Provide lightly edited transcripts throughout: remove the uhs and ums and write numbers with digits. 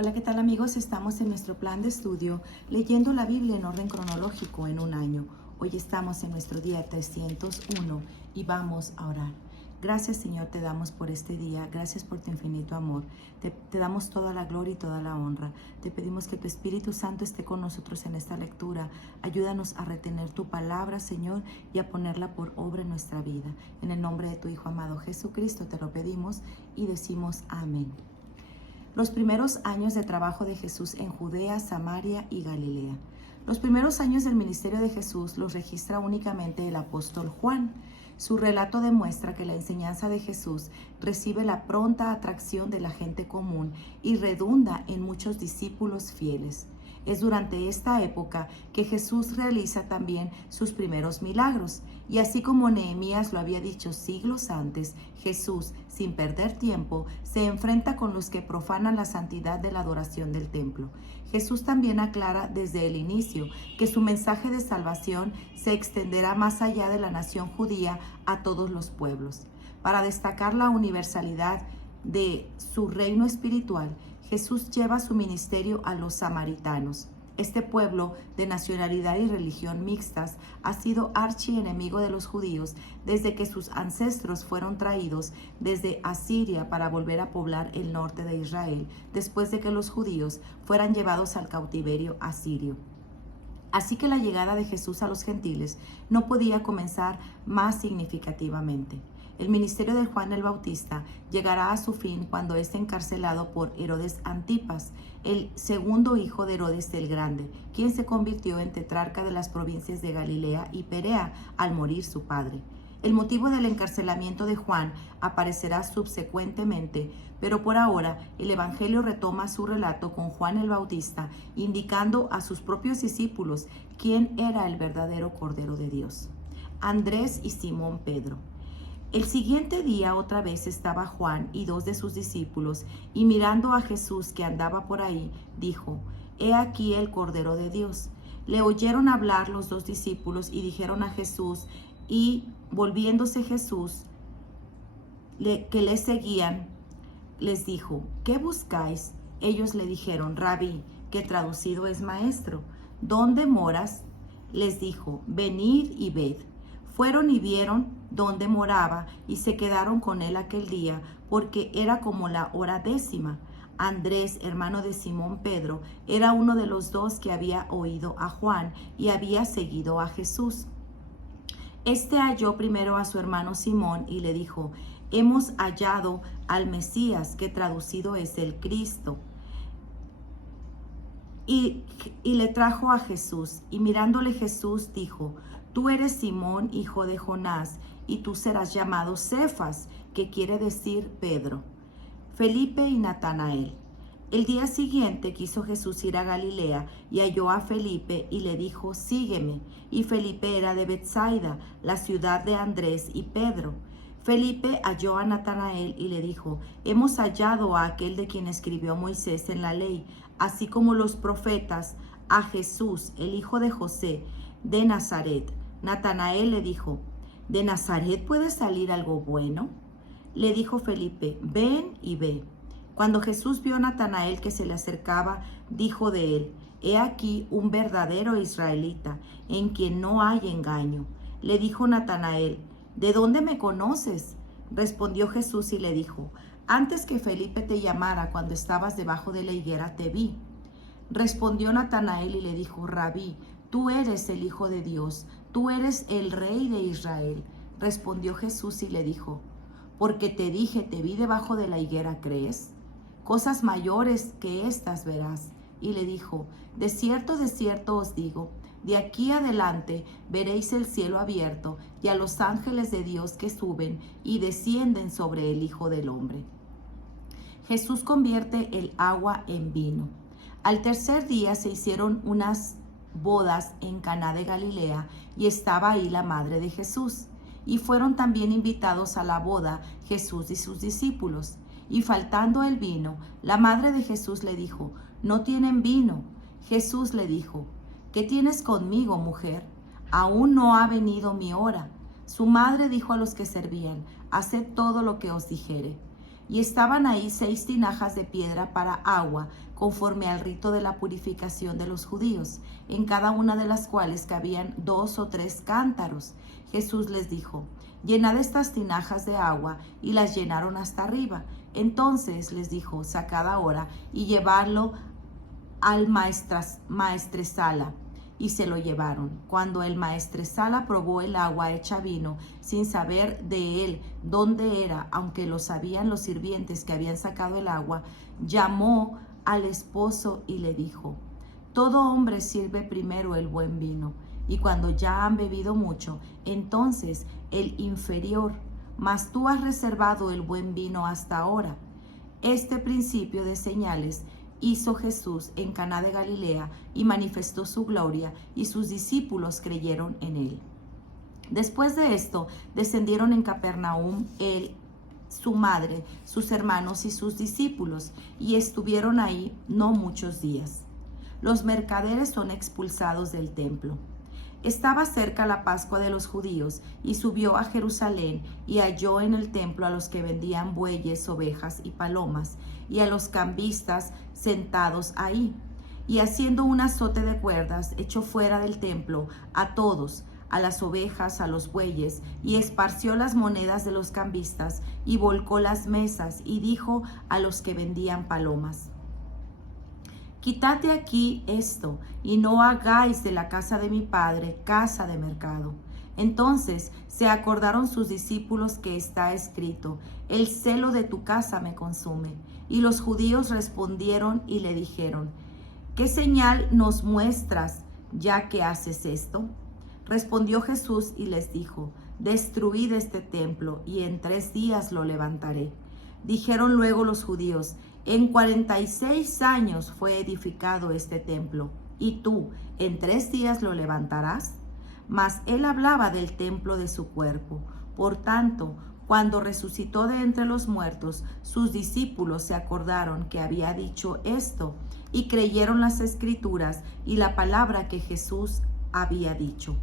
Hola, ¿qué tal amigos? Estamos en nuestro plan de estudio leyendo la Biblia en orden cronológico en un año. Hoy estamos en nuestro día 301 y vamos a orar. Gracias Señor te damos por este día, gracias por tu infinito amor. Te damos toda la gloria y toda la honra. Te pedimos que tu Espíritu Santo esté con nosotros en esta lectura. Ayúdanos a retener tu palabra, Señor, y a ponerla por obra en nuestra vida. En el nombre de tu Hijo amado Jesucristo te lo pedimos y decimos amén. Los primeros años de trabajo de Jesús en Judea, Samaria y Galilea. Los primeros años del ministerio de Jesús los registra únicamente el apóstol Juan. Su relato demuestra que la enseñanza de Jesús recibe la pronta atracción de la gente común y redunda en muchos discípulos fieles. Es durante esta época que Jesús realiza también sus primeros milagros. Y así como Nehemías lo había dicho siglos antes, Jesús, sin perder tiempo, se enfrenta con los que profanan la santidad de la adoración del templo. Jesús también aclara desde el inicio que su mensaje de salvación se extenderá más allá de la nación judía a todos los pueblos. Para destacar la universalidad de su reino espiritual, Jesús lleva su ministerio a los samaritanos. Este pueblo de nacionalidad y religión mixtas ha sido archienemigo de los judíos desde que sus ancestros fueron traídos desde Asiria para volver a poblar el norte de Israel, después de que los judíos fueran llevados al cautiverio asirio. Así que la llegada de Jesús a los gentiles no podía comenzar más significativamente. El ministerio de Juan el Bautista llegará a su fin cuando es encarcelado por Herodes Antipas, el segundo hijo de Herodes el Grande, quien se convirtió en tetrarca de las provincias de Galilea y Perea al morir su padre. El motivo del encarcelamiento de Juan aparecerá subsecuentemente, pero por ahora el Evangelio retoma su relato con Juan el Bautista, indicando a sus propios discípulos quién era el verdadero Cordero de Dios. Andrés y Simón Pedro. El siguiente día otra vez estaba Juan y dos de sus discípulos, y mirando a Jesús que andaba por ahí, dijo: «He aquí el Cordero de Dios». Le oyeron hablar los dos discípulos y dijeron a Jesús, y volviéndose Jesús, que le seguían, les dijo: «¿Qué buscáis?». Ellos le dijeron: «Rabí», que traducido es maestro. «¿Dónde moras?». Les dijo: «Venid y ved». Fueron y vieron dónde moraba y se quedaron con él aquel día, porque era como la hora 10:00. Andrés, hermano de Simón Pedro, era uno de los dos que había oído a Juan y había seguido a Jesús. Este halló primero a su hermano Simón y le dijo: «Hemos hallado al Mesías», que traducido es el Cristo. Y le trajo a Jesús, y mirándole Jesús dijo: «Tú eres Simón, hijo de Jonás, y tú serás llamado Cefas», que quiere decir Pedro. Felipe y Natanael. El día siguiente quiso Jesús ir a Galilea y halló a Felipe y le dijo: «Sígueme». Y Felipe era de Betsaida, la ciudad de Andrés y Pedro. Felipe halló a Natanael y le dijo: «Hemos hallado a aquel de quien escribió Moisés en la ley, así como los profetas, a Jesús, el hijo de José, de Nazaret». Natanael le dijo: «¿De Nazaret puede salir algo bueno?». Le dijo Felipe: «Ven y ve». Cuando Jesús vio a Natanael que se le acercaba, dijo de él: «He aquí un verdadero israelita, en quien no hay engaño». Le dijo Natanael: «¿De dónde me conoces?». Respondió Jesús y le dijo: «Antes que Felipe te llamara, cuando estabas debajo de la higuera, te vi». Respondió Natanael y le dijo: «Rabí, tú eres el Hijo de Dios, tú eres el Rey de Israel». Respondió Jesús y le dijo: «Porque te dije, te vi debajo de la higuera, ¿crees? Cosas mayores que estas verás». Y le dijo: de cierto os digo, de aquí adelante veréis el cielo abierto y a los ángeles de Dios que suben y descienden sobre el Hijo del Hombre». Jesús convierte el agua en vino. Al tercer día se hicieron unas bodas en Caná de Galilea y estaba ahí la madre de Jesús. Y fueron también invitados a la boda Jesús y sus discípulos. Y faltando el vino, la madre de Jesús le dijo: «No tienen vino». Jesús le dijo: «¿Qué tienes conmigo, mujer? Aún no ha venido mi hora». Su madre dijo a los que servían: «Haced todo lo que os dijere». Y estaban ahí 6 tinajas de piedra para agua, conforme al rito de la purificación de los judíos, en cada una de las cuales cabían 2 o 3 cántaros. Jesús les dijo: llenad estas tinajas de agua, y las llenaron hasta arriba. Entonces les dijo: sacad ahora y llevadlo al maestresala. Y se lo llevaron. Cuando el maestresala probó el agua hecha vino, sin saber de él dónde era, aunque lo sabían los sirvientes que habían sacado el agua, llamó al esposo y le dijo: todo hombre sirve primero el buen vino, y cuando ya han bebido mucho, entonces el inferior, mas tú has reservado el buen vino hasta ahora. Este principio de señales hizo Jesús en Caná de Galilea y manifestó su gloria, y sus discípulos creyeron en él. Después de esto, descendieron en Capernaum él, su madre, sus hermanos y sus discípulos, y estuvieron ahí no muchos días. Los mercaderes son expulsados del templo. Estaba cerca la Pascua de los judíos, y subió a Jerusalén, y halló en el templo a los que vendían bueyes, ovejas y palomas, y a los cambistas sentados ahí. Y haciendo un azote de cuerdas, echó fuera del templo a todos, a las ovejas, a los bueyes, y esparció las monedas de los cambistas, y volcó las mesas, y dijo a los que vendían palomas: quitad de aquí esto, y no hagáis de la casa de mi padre casa de mercado. Entonces se acordaron sus discípulos que está escrito: el celo de tu casa me consume. Y los judíos respondieron y le dijeron: ¿qué señal nos muestras ya que haces esto? Respondió Jesús y les dijo: destruid este templo, y en 3 días lo levantaré. Dijeron luego los judíos: en 46 años fue edificado este templo, y tú en 3 días lo levantarás. Mas él hablaba del templo de su cuerpo. Por tanto, cuando resucitó de entre los muertos, sus discípulos se acordaron que había dicho esto, y creyeron las escrituras y la palabra que Jesús había dicho.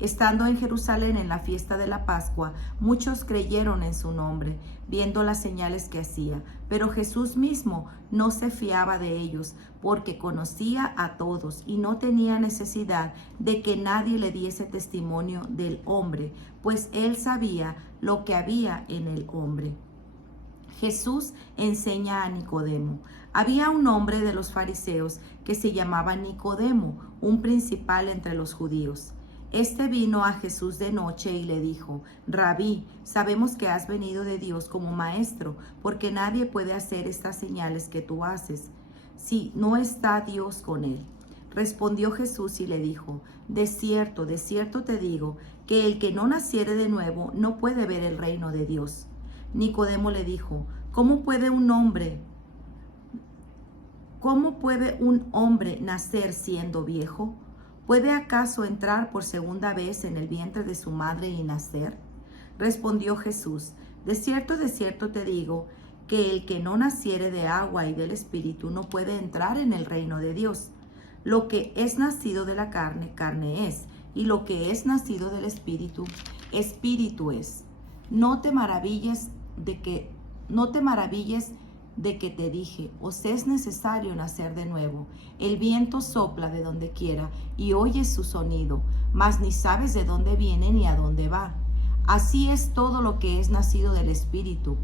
Estando en Jerusalén en la fiesta de la Pascua, muchos creyeron en su nombre, viendo las señales que hacía. Pero Jesús mismo no se fiaba de ellos, porque conocía a todos y no tenía necesidad de que nadie le diese testimonio del hombre, pues él sabía lo que había en el hombre. Jesús enseña a Nicodemo. Había un hombre de los fariseos que se llamaba Nicodemo, un principal entre los judíos. Este vino a Jesús de noche y le dijo: Rabí, sabemos que has venido de Dios como maestro, porque nadie puede hacer estas señales que tú haces si no está Dios con él. Respondió Jesús y le dijo: de cierto te digo, que el que no naciere de nuevo no puede ver el reino de Dios. Nicodemo le dijo: ¿Cómo puede un hombre nacer siendo viejo? ¿Puede acaso entrar por segunda vez en el vientre de su madre y nacer? Respondió Jesús: de cierto te digo, que el que no naciere de agua y del Espíritu no puede entrar en el reino de Dios. Lo que es nacido de la carne, carne es, y lo que es nacido del Espíritu, Espíritu es. No te maravilles de que te dije: os es necesario nacer de nuevo. El viento sopla de donde quiera y oyes su sonido, mas ni sabes de dónde viene ni a dónde va. Así es todo lo que es nacido del Espíritu.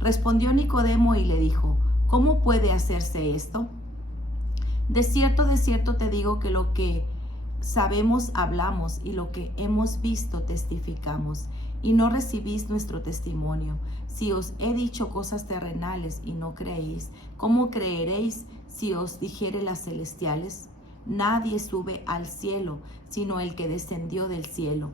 Respondió Nicodemo y le dijo: ¿cómo puede hacerse esto? De cierto te digo que lo que sabemos hablamos, y lo que hemos visto testificamos, y no recibís nuestro testimonio. Si os he dicho cosas terrenales y no creéis, ¿cómo creeréis si os dijere las celestiales? Nadie sube al cielo, sino el que descendió del cielo,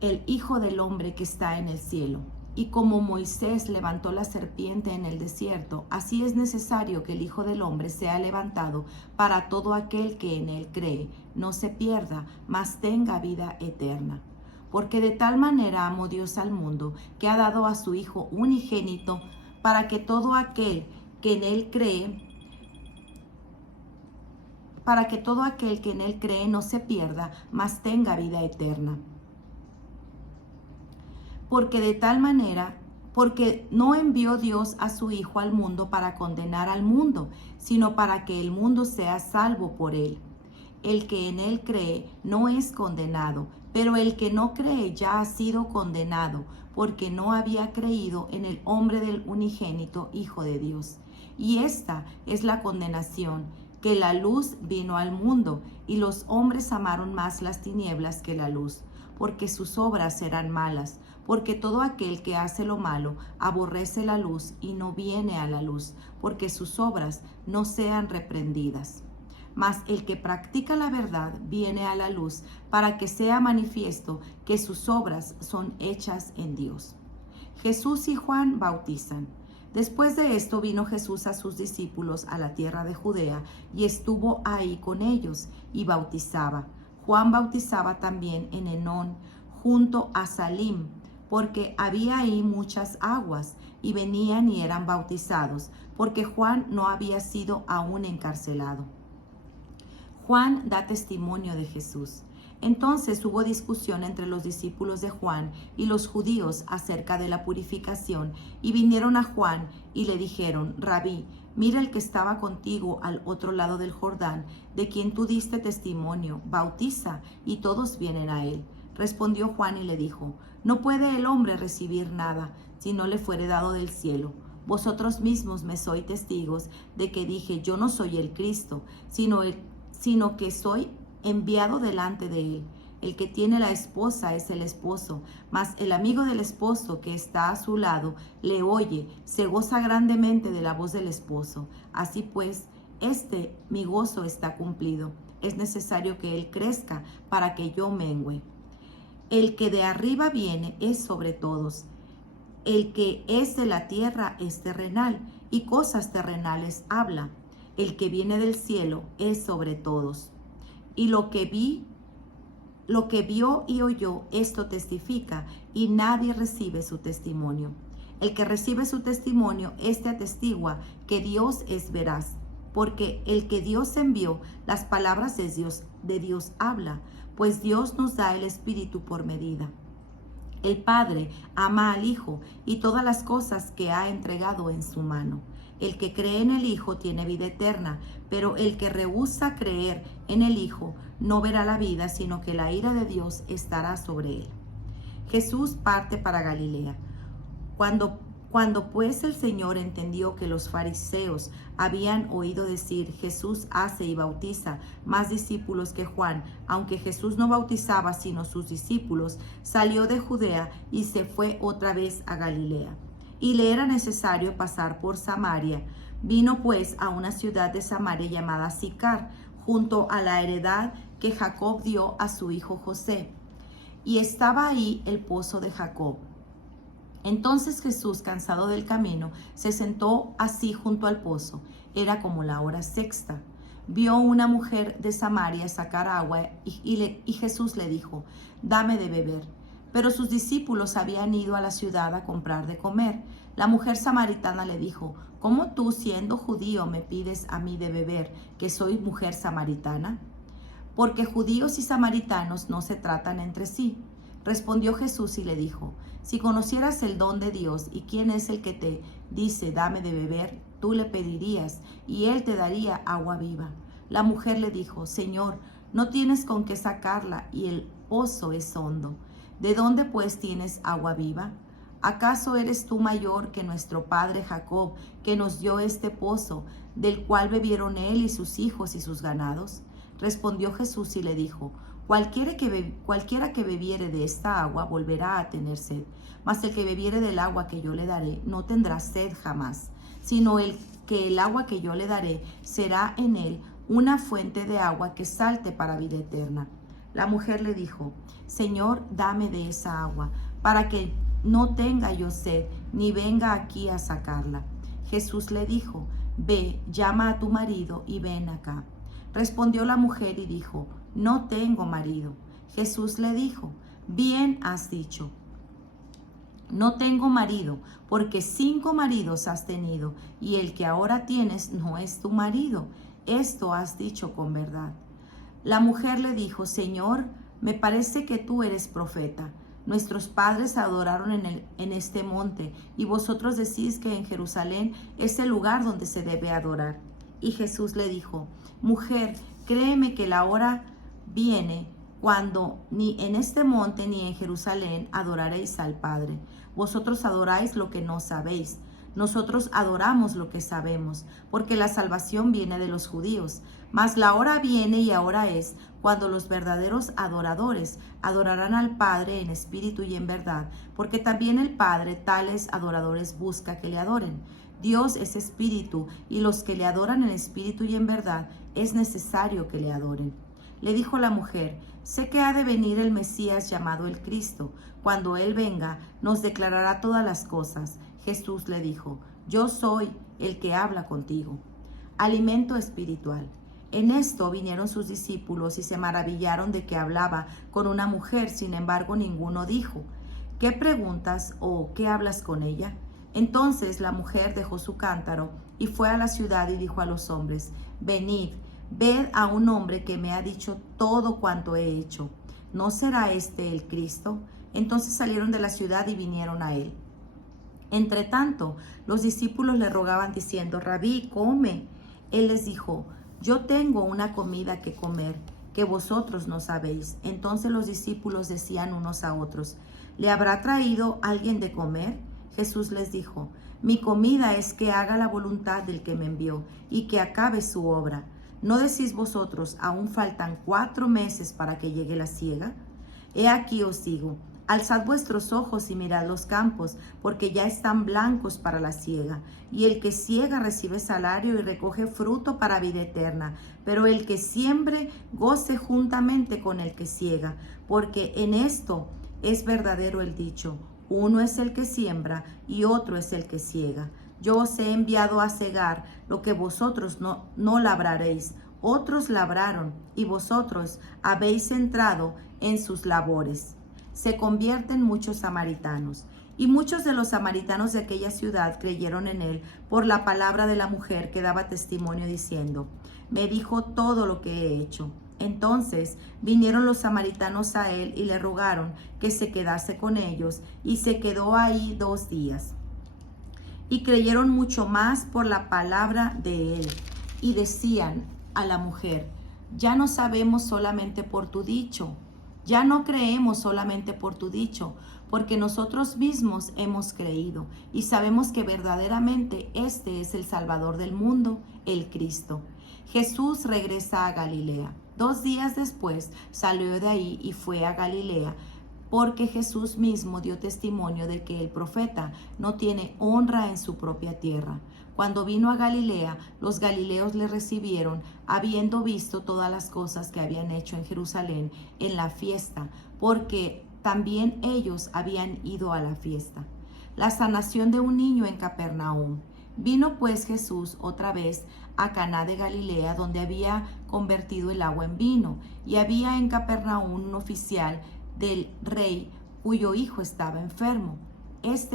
el Hijo del Hombre que está en el cielo. Y como Moisés levantó la serpiente en el desierto, así es necesario que el Hijo del Hombre sea levantado, para todo aquel que en él cree no se pierda, mas tenga vida eterna. Porque de tal manera amó Dios al mundo, que ha dado a su Hijo unigénito, para que todo aquel que en él cree no se pierda, mas tenga vida eterna. Porque de tal manera porque no envió Dios a su Hijo al mundo para condenar al mundo, sino para que el mundo sea salvo por él. El que en él cree no es condenado, pero el que no cree ya ha sido condenado, porque no había creído en el nombre del unigénito Hijo de Dios. Y esta es la condenación, que la luz vino al mundo, y los hombres amaron más las tinieblas que la luz, porque sus obras eran malas, porque todo aquel que hace lo malo aborrece la luz y no viene a la luz, porque sus obras no sean reprendidas. Mas el que practica la verdad viene a la luz, para que sea manifiesto que sus obras son hechas en Dios. Jesús y Juan bautizan. Después de esto vino Jesús a sus discípulos a la tierra de Judea y estuvo ahí con ellos y bautizaba. Juan bautizaba también en Enón, junto a Salim, porque había ahí muchas aguas, y venían y eran bautizados, porque Juan no había sido aún encarcelado. Juan da testimonio de Jesús. Entonces hubo discusión entre los discípulos de Juan y los judíos acerca de la purificación, y vinieron a Juan y le dijeron: Rabí, mira el que estaba contigo al otro lado del Jordán, de quien tú diste testimonio, bautiza, y todos vienen a él. Respondió Juan y le dijo: No puede el hombre recibir nada, si no le fuere dado del cielo. Vosotros mismos me sois testigos de que dije: Yo no soy el Cristo, sino que soy enviado delante de él. El que tiene la esposa es el esposo, mas el amigo del esposo que está a su lado le oye, se goza grandemente de la voz del esposo. Así pues, mi gozo está cumplido. Es necesario que él crezca para que yo mengüe. El que de arriba viene es sobre todos. El que es de la tierra es terrenal, y cosas terrenales habla. El que viene del cielo es sobre todos. Y lo que vio y oyó, esto testifica, y nadie recibe su testimonio. El que recibe su testimonio, atestigua que Dios es veraz, porque el que Dios envió, las palabras de Dios habla, pues Dios nos da el Espíritu por medida. El Padre ama al Hijo y todas las cosas que ha entregado en su mano. El que cree en el Hijo tiene vida eterna, pero el que rehúsa creer en el Hijo no verá la vida, sino que la ira de Dios estará sobre él. Jesús parte para Galilea. Cuando pues el Señor entendió que los fariseos habían oído decir: Jesús hace y bautiza más discípulos que Juan, aunque Jesús no bautizaba sino sus discípulos, salió de Judea y se fue otra vez a Galilea. Y le era necesario pasar por Samaria. Vino pues a una ciudad de Samaria llamada Sicar, junto a la heredad que Jacob dio a su hijo José. Y estaba ahí el pozo de Jacob. Entonces Jesús, cansado del camino, se sentó así junto al pozo. Era como la hora sexta. Vio una mujer de Samaria sacar agua y Jesús le dijo: Dame de beber. Pero sus discípulos habían ido a la ciudad a comprar de comer. La mujer samaritana le dijo: ¿Cómo tú, siendo judío, me pides a mí de beber, que soy mujer samaritana? Porque judíos y samaritanos no se tratan entre sí. Respondió Jesús y le dijo: Si conocieras el don de Dios y quién es el que te dice: Dame de beber, tú le pedirías y él te daría agua viva. La mujer le dijo: Señor, no tienes con qué sacarla y el pozo es hondo. ¿De dónde pues tienes agua viva? ¿Acaso eres tú mayor que nuestro padre Jacob, que nos dio este pozo, del cual bebieron él y sus hijos y sus ganados? Respondió Jesús y le dijo: Cualquiera que bebiere de esta agua volverá a tener sed, mas el que bebiere del agua que yo le daré no tendrá sed jamás, sino el agua que yo le daré será en él una fuente de agua que salte para vida eterna. La mujer le dijo: Señor, dame de esa agua, para que no tenga yo sed, ni venga aquí a sacarla. Jesús le dijo: Ve, llama a tu marido y ven acá. Respondió la mujer y dijo: No tengo marido. Jesús le dijo: Bien has dicho, no tengo marido, porque 5 maridos has tenido, y el que ahora tienes no es tu marido. Esto has dicho con verdad. La mujer le dijo: Señor, me parece que tú eres profeta. nuestros padres adoraron en este monte, y vosotros decís que en Jerusalén es el lugar donde se debe adorar. Y Jesús le dijo: Mujer, créeme que la hora viene cuando ni en este monte ni en Jerusalén adoraréis al Padre. Vosotros adoráis lo que no sabéis. Nosotros adoramos lo que sabemos, porque la salvación viene de los judíos. Mas la hora viene y ahora es, cuando los verdaderos adoradores adorarán al Padre en espíritu y en verdad, porque también el Padre tales adoradores busca que le adoren. Dios es espíritu, y los que le adoran en espíritu y en verdad es necesario que le adoren. Le dijo la mujer: sé que ha de venir el Mesías llamado el Cristo. Cuando Él venga, nos declarará todas las cosas. Jesús le dijo: yo soy el que habla contigo. Alimento espiritual. En esto vinieron sus discípulos y se maravillaron de que hablaba con una mujer. Sin embargo, ninguno dijo: ¿qué preguntas o qué hablas con ella? Entonces la mujer dejó su cántaro y fue a la ciudad y dijo a los hombres: venid, ved a un hombre que me ha dicho todo cuanto he hecho. ¿No será este el Cristo? Entonces salieron de la ciudad y vinieron a él. Entre tanto, los discípulos le rogaban diciendo: Rabí, come. Él les dijo: yo tengo una comida que comer, que vosotros no sabéis. Entonces los discípulos decían unos a otros: ¿le habrá traído alguien de comer? Jesús les dijo: mi comida es que haga la voluntad del que me envió y que acabe su obra. ¿No decís vosotros: aún faltan 4 meses para que llegue la siega? He aquí os digo: alzad vuestros ojos y mirad los campos, porque ya están blancos para la siega. Y el que siega recibe salario y recoge fruto para vida eterna. Pero el que siembre, goce juntamente con el que siega, porque en esto es verdadero el dicho: uno es el que siembra y otro es el que siega. Yo os he enviado a segar lo que vosotros no labraréis. Otros labraron y vosotros habéis entrado en sus labores. Se convierten muchos samaritanos. Y muchos de los samaritanos de aquella ciudad creyeron en él por la palabra de la mujer que daba testimonio diciendo: me dijo todo lo que he hecho. Entonces vinieron los samaritanos a él y le rogaron que se quedase con ellos, y se quedó ahí 2 días. Y creyeron mucho más por la palabra de él, y decían a la mujer: ya no sabemos solamente por tu dicho, ya no creemos solamente por tu dicho, porque nosotros mismos hemos creído y sabemos que verdaderamente este es el Salvador del mundo, el Cristo. Jesús regresa a Galilea. 2 días después salió de ahí y fue a Galilea, porque Jesús mismo dio testimonio de que el profeta no tiene honra en su propia tierra. Cuando vino a Galilea, los galileos le recibieron, habiendo visto todas las cosas que habían hecho en Jerusalén en la fiesta, porque también ellos habían ido a la fiesta. La sanación de un niño en Capernaum. Vino pues Jesús otra vez a Caná de Galilea, donde había convertido el agua en vino, y había en Capernaum un oficial del rey cuyo hijo estaba enfermo.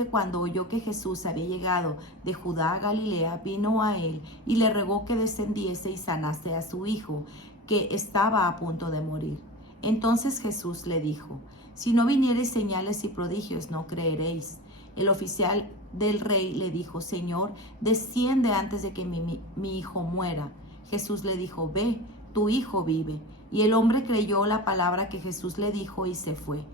Cuando oyó que Jesús había llegado de Judá a Galilea, vino a él y le rogó que descendiese y sanase a su hijo, que estaba a punto de morir. Entonces Jesús le dijo: si no viniereis señales y prodigios, no creeréis. El oficial del rey le dijo: Señor, desciende antes de que mi hijo muera. Jesús le dijo: ve, tu hijo vive. Y el hombre creyó la palabra que Jesús le dijo y se fue.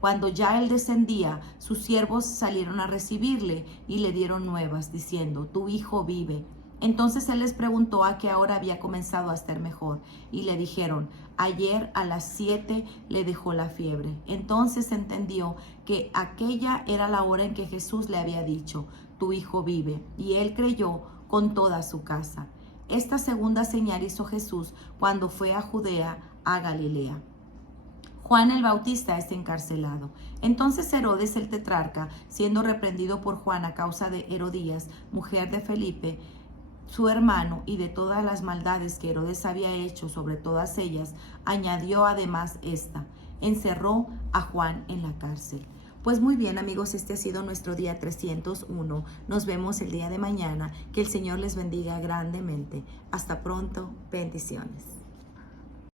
Cuando ya él descendía, sus siervos salieron a recibirle y le dieron nuevas, diciendo: tu hijo vive. Entonces él les preguntó a qué hora había comenzado a estar mejor, y le dijeron: ayer a las 7 le dejó la fiebre. Entonces entendió que aquella era la hora en que Jesús le había dicho: tu hijo vive, y él creyó con toda su casa. Esta segunda señal hizo Jesús cuando fue a Judea, a Galilea. Juan el Bautista está encarcelado. Entonces Herodes el tetrarca, siendo reprendido por Juan a causa de Herodías, mujer de Felipe, su hermano, y de todas las maldades que Herodes había hecho sobre todas ellas, añadió además esta: encerró a Juan en la cárcel. Pues muy bien, amigos, este ha sido nuestro día 301. Nos vemos el día de mañana. Que el Señor les bendiga grandemente. Hasta pronto. Bendiciones.